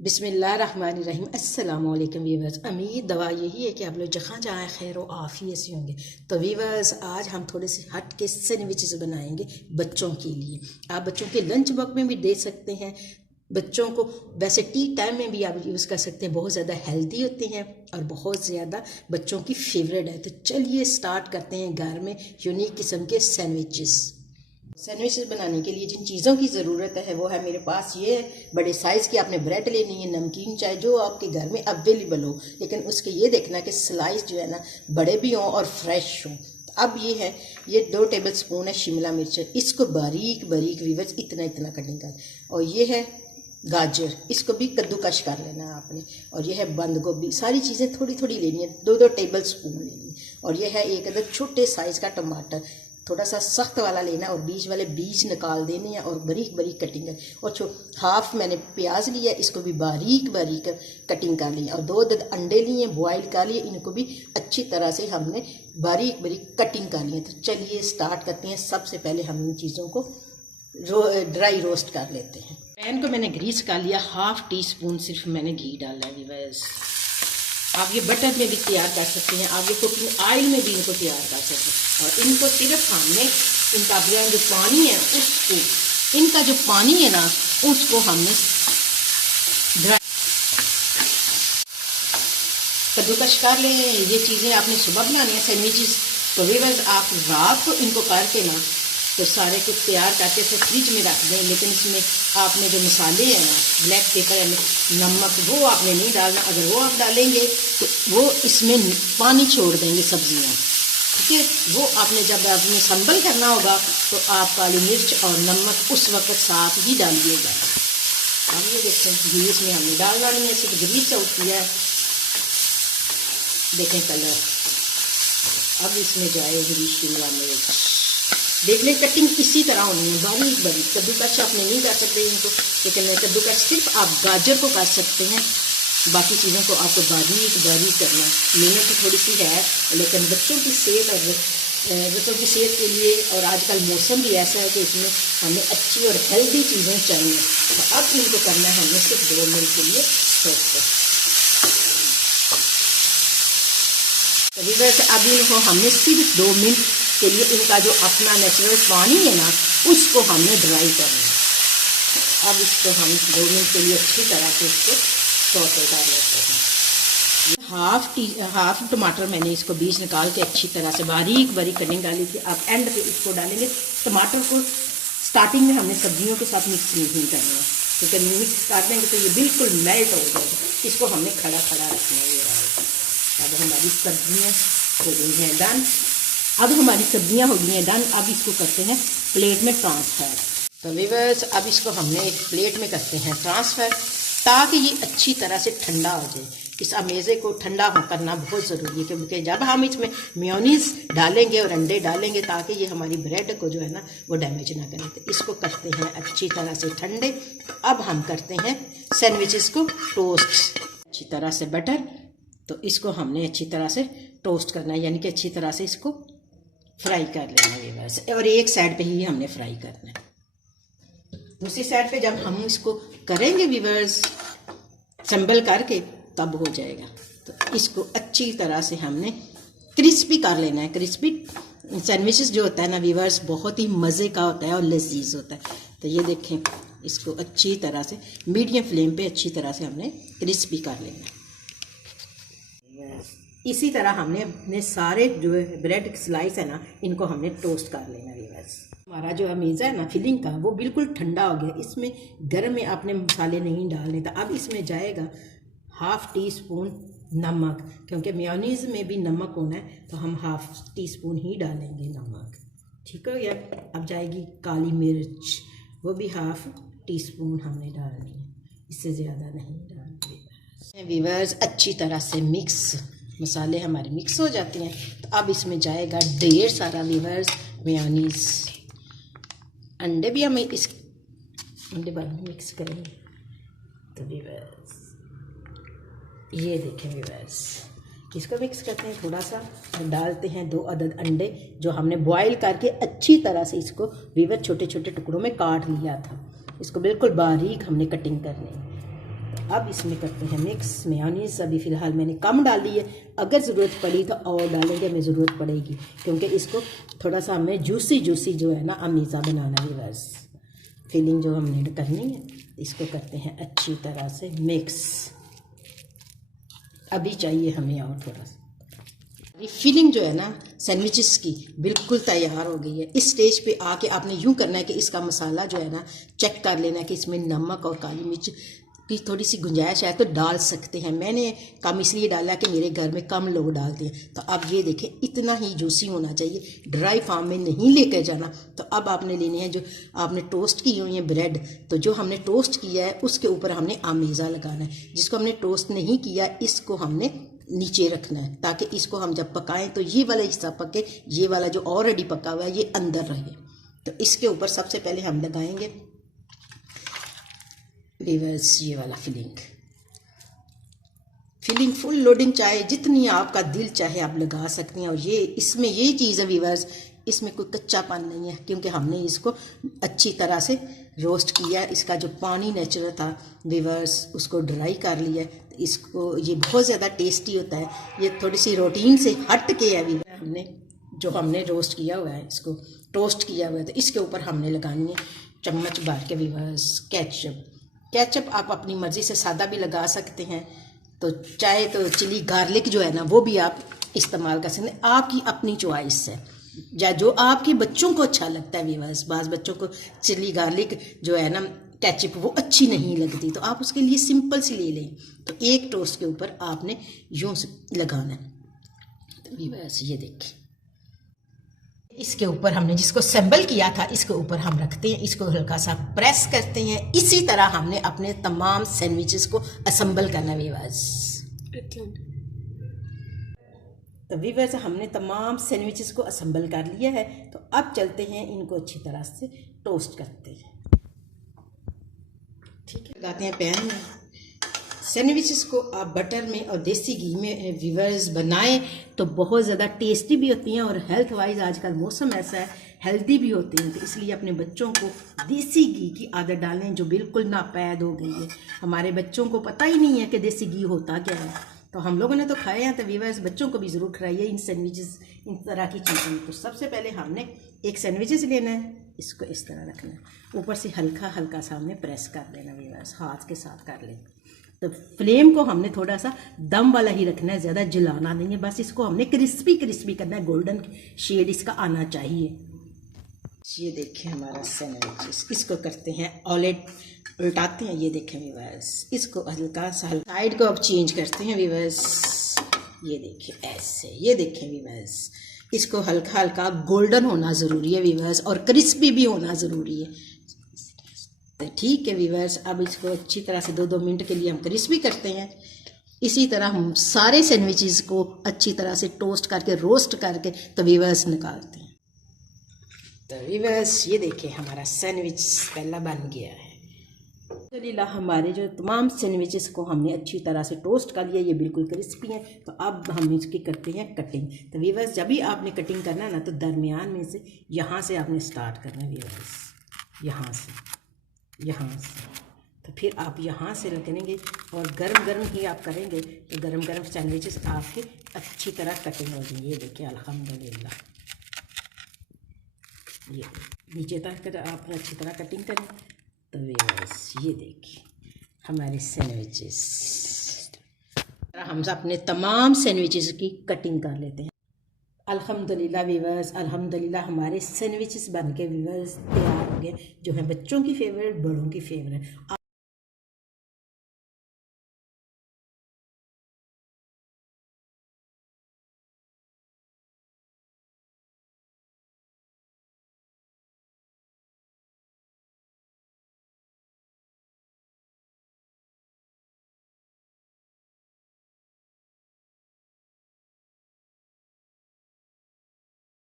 बिस्मिल्लाहिर्रहमानिर्रहीम। अस्सलाम वालेकुम वीवर्स। उम्मीद दवा यही है कि आप लोग जहाँ जाएँ खैर व आफियत से होंगे। तो वीवर्स आज हम थोड़े से हट के सैंडविचेस बनाएंगे बच्चों के लिए। आप बच्चों के लंच बॉक्स में भी दे सकते हैं, बच्चों को वैसे टी टाइम में भी आप यूज़ कर सकते हैं। बहुत ज़्यादा हेल्दी होते हैं और बहुत ज़्यादा बच्चों की फेवरेट है। तो चलिए स्टार्ट करते हैं घर में यूनिक किस्म के सैंडविचेस। सैंडविचेस बनाने के लिए जिन चीज़ों की ज़रूरत है वो है मेरे पास ये है। बड़े साइज़ की आपने ब्रेड लेनी है, नमकीन चाहे जो आपके घर में अवेलेबल हो, लेकिन उसके ये देखना कि स्लाइस जो है ना बड़े भी हों और फ्रेश हों। अब ये 2 टेबल स्पून है शिमला मिर्च, इसको बारीक बारीक वीवर्स इतना इतना कटिंग कर। और ये है गाजर, इसको भी कद्दूकश कर लेना है आपने। और ये है बंद गोभी। सारी चीज़ें थोड़ी थोड़ी लेनी है, 2-2 टेबल स्पून लेनी है। और ये है एक अदर छोटे साइज़ का टमाटर, थोड़ा सा सख्त वाला लेना है और बीच वाले बीज निकाल देने हैं और बारीक बारीक कटिंग कर। और हाफ मैंने प्याज लिया, इसको भी बारीक बारीक कटिंग कर लिया। और 2 अंडे लिए बॉयल कर लिए, इनको भी अच्छी तरह से हमने बारीक बारीक कटिंग कर लिए। तो चलिए स्टार्ट करते हैं। सबसे पहले हम इन चीज़ों को ड्राई रोस्ट कर लेते हैं। पैन को मैंने ग्रीस कर लिया, हाफ टी स्पून सिर्फ मैंने घी डाला है वीवर्स। आप ये बटर में भी तैयार कर सकते हैं, आप ये कुकिंग ऑयल में भी इनको तैयार कर सकते हैं। और इनको सिर्फ हमने इनका जो पानी है उसको, इनका जो पानी है ना उसको हमने ड्राई कद्दूकश कर लें। ये चीज़ें आपने सुबह बनानी है सैंडविचेस, तो वीवर्स आप रात को इनको करके ना तो सारे कुछ तैयार करके फिर फ्रिज में रख दें। लेकिन इसमें आपने जो मसाले हैं ना, ब्लैक पेपर, नमक, वो आपने नहीं डालना। अगर वो आप डालेंगे तो वो इसमें पानी छोड़ देंगे सब्जियां, ठीक है। वो आपने जब आपने संभल करना होगा तो आप काली मिर्च और नमक उस वक्त साथ ही डालिएगा। अब ये देखें ग्रीस में हमने डालना नहीं है, सिर्फ ग्रीस से उठती है, देखें कलर। अब इसमें जाएगी शिमला मिर्च, देख लें कटिंग इसी तरह होनी है, बारीक बारीक। कद्दूकश आपने नहीं कर सकते इनको, लेकिन कद्दूकश सिर्फ आप गाजर को कर सकते हैं, बाकी चीज़ों को आपको बारीक बारीक करना। मेहनत तो थोड़ी सी है, लेकिन बच्चों की सेहत और बच्चों की सेहत के लिए, और आजकल मौसम भी ऐसा है कि इसमें हमें अच्छी और हेल्दी चीज़ें चाहिए। तो अब इनको करना है हमें सिर्फ 2 मिनट के लिए रोस्ट। तभी वैसे अब इनको हमने सिर्फ 2 मिनट के लिए इनका जो अपना नेचुरल पानी है ना उसको हमने ड्राई करना है। अब इसको हम 2 मिनट के लिए अच्छी तरह से इसको सौटे कर लेते हैं। हाफ टमाटर मैंने इसको बीज निकाल के अच्छी तरह से बारीक बारीक कटिंग डाली थी। अब एंड पे इसको डालेंगे। टमाटर को स्टार्टिंग में हमने सब्जियों के साथ मिक्स नहीं करना, क्योंकि मिक्स कर देंगे तो ये बिल्कुल मेल्ट हो जाएगा। इसको हमने खड़ा खड़ा रखना है। अब हमारी सब्जियाँ हो गई हैं डन। अब इसको करते हैं प्लेट में ट्रांसफ़र। तो वीवर्स अब इसको हमने एक प्लेट में करते हैं ट्रांसफ़र, ताकि ये अच्छी तरह से ठंडा हो जाए। इस अमेज़े को ठंडा करना बहुत ज़रूरी है, क्योंकि जब हम इसमें मेयोनीज़ डालेंगे और अंडे डालेंगे, ताकि ये हमारी ब्रेड को जो है ना वो डैमेज ना करे। तो इसको करते हैं अच्छी तरह से ठंडे। अब हम करते हैं सैंडविचेस को टोस्ट अच्छी तरह से बटर। तो इसको हमने अच्छी तरह से टोस्ट करना है, यानी कि अच्छी तरह से इसको फ्राई कर लेना है बस। और एक साइड पे ही हमने फ्राई करना है। दूसरी साइड पे जब हम इसको करेंगे वीवर्स संभल करके, तब हो जाएगा। तो इसको अच्छी तरह से हमने क्रिस्पी कर लेना है। क्रिस्पी सैंडविचेस जो होता है ना वीवर्स बहुत ही मज़े का होता है और लजीज होता है। तो ये देखें, इसको अच्छी तरह से मीडियम फ्लेम पे अच्छी तरह से हमने क्रिस्पी कर लेना है। इसी तरह हमने अपने सारे जो ब्रेड स्लाइस है ना इनको हमने टोस्ट कर लेना है। हमारा जो अमेज़ा है ना फिलिंग का वो बिल्कुल ठंडा हो गया। इसमें गर्म में आपने मसाले नहीं डालने। तो अब इसमें जाएगा हाफ टी स्पून नमक, क्योंकि मेयोनीज़ में भी नमक होना है, तो हम हाफ टी स्पून ही डालेंगे नमक, ठीक हो गया। अब जाएगी काली मिर्च, वो भी हाफ टी स्पून हमने डालनी है, इससे ज़्यादा नहीं डालनी। वीवर्स अच्छी तरह से मिक्स, मसाले हमारे मिक्स हो जाते हैं। तो अब इसमें जाएगा ढेर सारा वीवर्स मेयोनीज़। अंडे भी हमें इस अंडे बाद में मिक्स करेंगे। तो वीवर्स ये देखें वीवर्स, इसको मिक्स करते हैं। थोड़ा सा डालते हैं 2 अदद अंडे जो हमने बॉयल करके अच्छी तरह से इसको वीवर छोटे छोटे टुकड़ों में काट लिया था। इसको बिल्कुल बारीक हमने कटिंग करनी है। तो अब इसमें करते हैं मिक्स। मेयोनीज अभी फ़िलहाल मैंने कम डाली है, अगर ज़रूरत पड़ी तो और डालेंगे, हमें ज़रूरत पड़ेगी, क्योंकि इसको थोड़ा सा हमें जूसी जूसी जो है ना अमीज़ा बनाना है। बस फिलिंग जो हमने करनी है, इसको करते हैं अच्छी तरह से मिक्स। अभी चाहिए हमें और थोड़ा सा। ये फिलिंग जो है ना सैंडविचेस की बिल्कुल तैयार हो गई है। इस स्टेज पे आके आपने यूँ करना है कि इसका मसाला जो है ना चेक कर लेना है कि इसमें नमक और काली मिर्च की थोड़ी सी गुंजाइश है तो डाल सकते हैं। मैंने कम इसलिए डाला कि मेरे घर में कम लोग डालते हैं। तो अब ये देखें, इतना ही जूसी होना चाहिए, ड्राई फार्म में नहीं लेकर जाना। तो अब आपने लेने हैं जो आपने टोस्ट की हुई है ब्रेड, तो जो हमने टोस्ट किया है उसके ऊपर हमने आमेज़ा लगाना है। जिसको हमने टोस्ट नहीं किया इसको हमने नीचे रखना है, ताकि इसको हम जब पकाएं तो ये वाला हिस्सा पके, ये वाला जो ऑलरेडी पका हुआ है ये अंदर रहे। तो इसके ऊपर सबसे पहले हम लगाएंगे वीवर्स ये वाला फिलिंग फुल लोडिंग, चाहे जितनी आपका दिल चाहे आप लगा सकती हैं। और ये इसमें ये चीज़ है वीवर्स, इसमें कोई कच्चापन नहीं है, क्योंकि हमने इसको अच्छी तरह से रोस्ट किया। इसका जो पानी नेचुरल था वीवर्स उसको ड्राई कर लिया। इसको ये बहुत ज़्यादा टेस्टी होता है। ये थोड़ी सी रूटीन से हट के है वीवर, हमने रोस्ट किया हुआ है, इसको टोस्ट किया हुआ है। तो इसके ऊपर हमने लगानी है चम्मच भर के वीवर्स केचप आप अपनी मर्ज़ी से सादा भी लगा सकते हैं, तो चाहे तो चिली गार्लिक जो है ना वो भी आप इस्तेमाल कर सकते हैं, आपकी अपनी चॉइस है, या जो आपके बच्चों को अच्छा लगता है वीवर्स। बाज़ बच्चों को चिली गार्लिक जो है ना केचप वो अच्छी नहीं लगती, तो आप उसके लिए सिंपल सी ले लें। तो एक टोस्ट के ऊपर आपने यूँ लगाना है। तो वीवर्स ये देखिए, इसके ऊपर हमने जिसको असेंबल किया था इसके ऊपर हम रखते हैं, इसको हल्का सा प्रेस करते हैं। इसी तरह हमने अपने तमाम सैंडविचेस को असेंबल करना है वीवर्स। तो वीवर्स हमने तमाम सैंडविचेस को असेंबल कर लिया है। तो अब चलते हैं इनको अच्छी तरह से टोस्ट करते हैं। ठीक है, लगाते हैं पैन में। सैंडविचेस को आप बटर में और देसी घी में वीवर्स बनाएं तो बहुत ज़्यादा टेस्टी भी होती हैं, और हेल्थ वाइज आजकल मौसम ऐसा है हेल्दी भी होती हैं। तो इसलिए अपने बच्चों को देसी घी की आदत डालें, जो बिल्कुल नापैद हो गई है। हमारे बच्चों को पता ही नहीं है कि देसी घी होता क्या है, तो हम लोगों ने तो खाए हैं। तो वीवर्स बच्चों को भी ज़रूर खिलाइए इन सैंडविचेस, इन तरह की चीज़ें। तो सबसे पहले हमने एक सैंडविचेस लेना है, इसको इस तरह रखना है, ऊपर से हल्का हल्का सा हमने प्रेस कर लेना वीवर्स, हाथ के साथ कर लें। तो फ्लेम को हमने थोड़ा सा दम वाला ही रखना है, ज़्यादा जलाना नहीं है। बस इसको हमने क्रिस्पी करना है, गोल्डन शेड इसका आना चाहिए। ये देखें हमारा सैंडविच, इसको करते हैं ऑलेट, उल्टाते हैं। ये देखें वीवर्स, इसको हल्का सा साइड को अब चेंज करते हैं वीवर्स। ये देखें ऐसे, ये देखें वीवर्स, इसको हल्का हल्का गोल्डन होना ज़रूरी है वीवर्स, और क्रिस्पी भी होना ज़रूरी है। ठीक है वीवर्स, अब इसको अच्छी तरह से 2-2 मिनट के लिए हम क्रिस्पी करते हैं। इसी तरह हम सारे सैंडविचेस को अच्छी तरह से टोस्ट करके रोस्ट करके तो वीवर्स निकालते हैं। तो वीवर्स ये देखिए हमारा सैंडविच पहला बन गया है। अल्हम्दुलिल्लाह हमारे जो तमाम सैंडविचेस को हमने अच्छी तरह से टोस्ट कर लिया, ये बिल्कुल क्रिस्पी हैं। तो अब हम इसकी करते हैं कटिंग। तो वीवर्स जब भी आपने कटिंग करना है ना, तो दरमियान में से यहाँ से आपने स्टार्ट करना है वीवर्स, यहाँ से तो फिर आप यहाँ से रखेंगे, और गरम गरम ही आप करेंगे तो गरम गरम सैंडविचेस आपके अच्छी तरह कटिंग हो जाएंगे। ये देखिए अल्हम्दुलिल्लाह, ये नीचे तक आप अच्छी तरह कटिंग करें। तो वीवर्स ये देखिए हमारे सैंडविचेस, हम अपने तमाम सैंडविचेस की कटिंग कर लेते हैं। अल्हम्दुलिल्लाह वीवर्स, अल्हम्दुलिल्लाह हमारे सैंडविचेस बन के वीवर्स तैयार हो गए, जो हैं बच्चों की फेवरेट, बड़ों की फेवरेट।